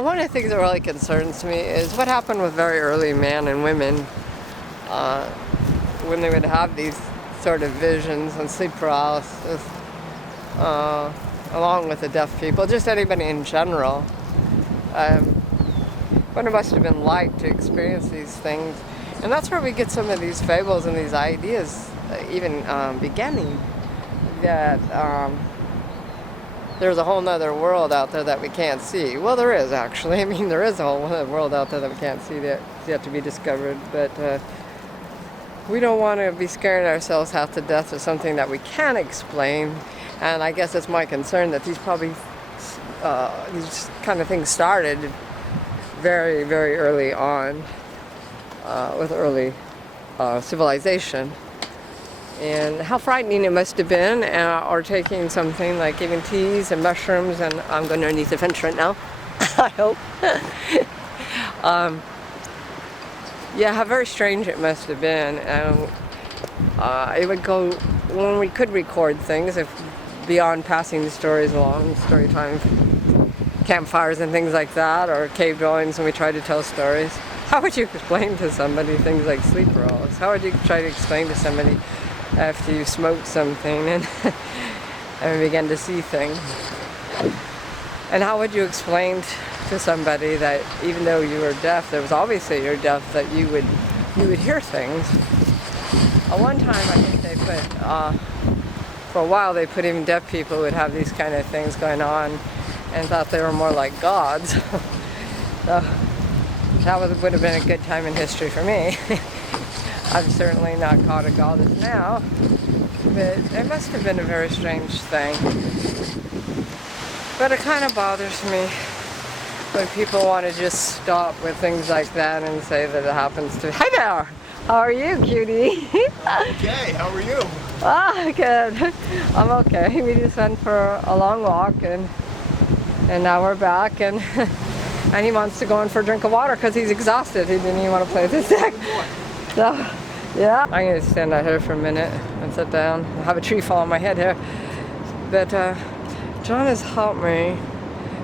One of the things that really concerns me is what happened with very early men and women when they would have these sort of visions and sleep paralysis, along with the deaf people, just anybody in general. What it must have been like to experience these things. And that's where we get some of these fables and these ideas even beginning, that there's a whole nother world out there that we can't see. Well, there is actually. I mean, there is a whole other world out there that we can't see that's yet to be discovered. But we don't want to be scaring ourselves half to death of something that we can't explain. And I guess it's my concern that these kind of things started very, very early on with early civilization. And how frightening it must have been, or taking something like even teas and mushrooms, and I'm going underneath the fence right now, I hope. Yeah, how very strange it must have been. It would go when we could record things, if beyond passing the stories along, story time, campfires and things like that, or cave dwellings when we tried to tell stories. How would you explain to somebody things like sleep paralysis? How would you try to explain to somebody after you smoked something and and began to see things? And how would you explain to somebody that even though you were deaf, there was obviously you're deaf, that you would hear things? One time I think they put, for a while they put even deaf people who would have these kind of things going on and thought they were more like gods. So that would have been a good time in history for me. I'm certainly not called a goddess now, but it must have been a very strange thing. But it kind of bothers me when people want to just stop with things like that and say that it happens to... Hi there! How are you, cutie? Okay, how are you? Ah, good. I'm okay. We just went for a long walk and now we're back and and he wants to go in for a drink of water because he's exhausted. He didn't even want to play with his deck. So, yeah. I'm going to stand out here for a minute and sit down. I have a tree fall on my head here. But John has helped me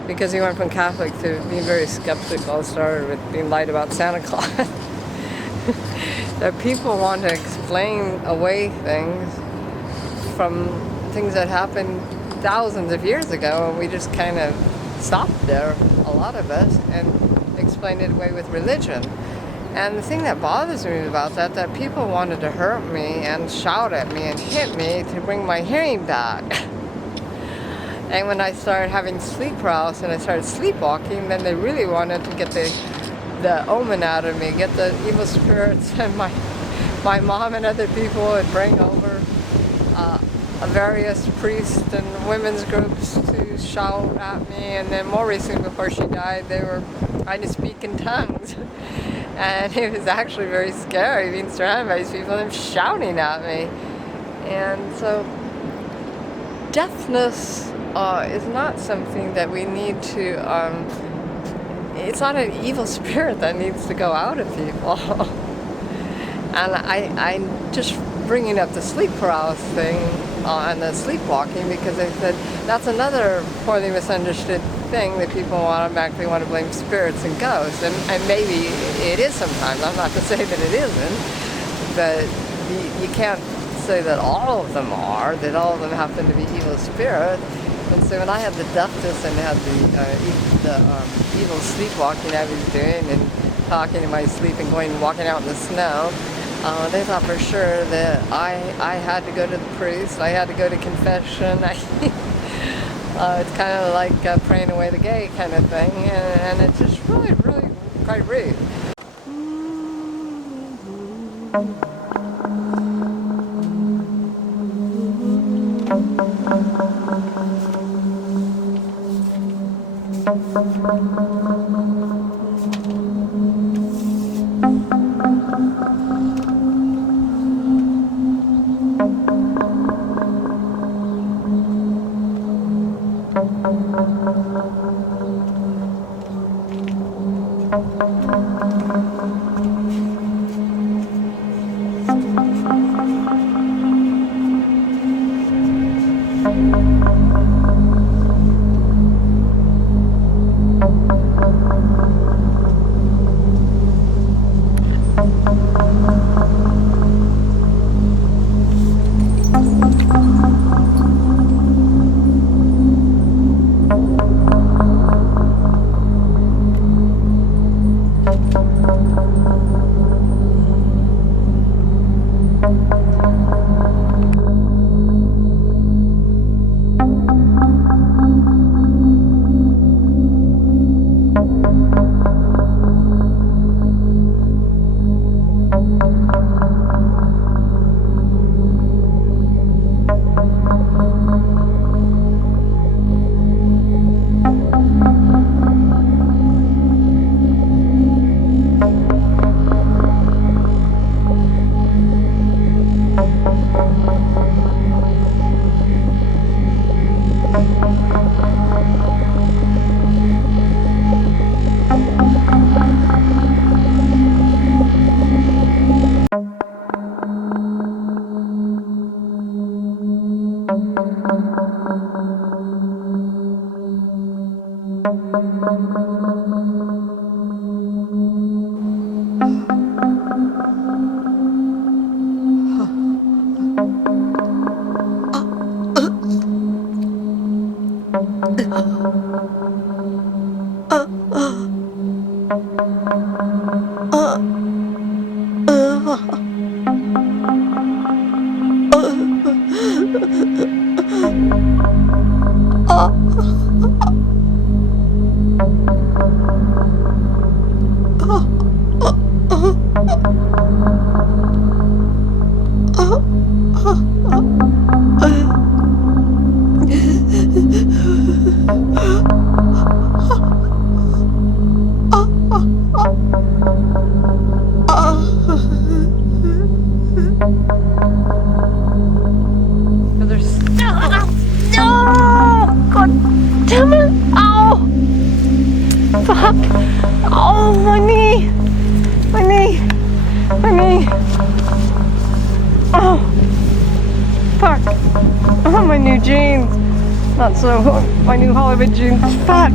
because he went from Catholic to being very skeptical. It started with being lied about Santa Claus. That people want to explain away things from things that happened thousands of years ago, and we just kind of stopped there, a lot of us, and explained it away with religion. And the thing that bothers me about that people wanted to hurt me and shout at me and hit me to bring my hearing back. And when I started having sleep paralysis and I started sleepwalking, then they really wanted to get the omen out of me, get the evil spirits, and my mom and other would would bring over various priests and women's groups to shout at me, and then more recently, before she died, they were trying to speak in tongues. And it was actually very scary being surrounded by these people and them shouting at me. And so deafness is not something that we need to, it's not an evil spirit that needs to go out of people. And I'm just bringing up the sleep paralysis thing and the sleepwalking because I said that's another poorly misunderstood thing that people automatically want to blame spirits and ghosts. And maybe it is sometimes. I'm not to say that it isn't, but you can't say that all of them are, that all of them happen to be evil spirits. And so when I had the deafness and had the evil sleepwalking I was doing and talking in my sleep and walking out in the snow, they thought for sure that I had to go to the priest, I had to go to confession. It's kind of like praying away the gate kind of thing, and it's just really, really quite rude. Damn it! Ow! Fuck! Oh, my knee! My knee! My knee! Oh! Fuck! Oh, my new jeans! Not so. My new Hollywood jeans. Fuck!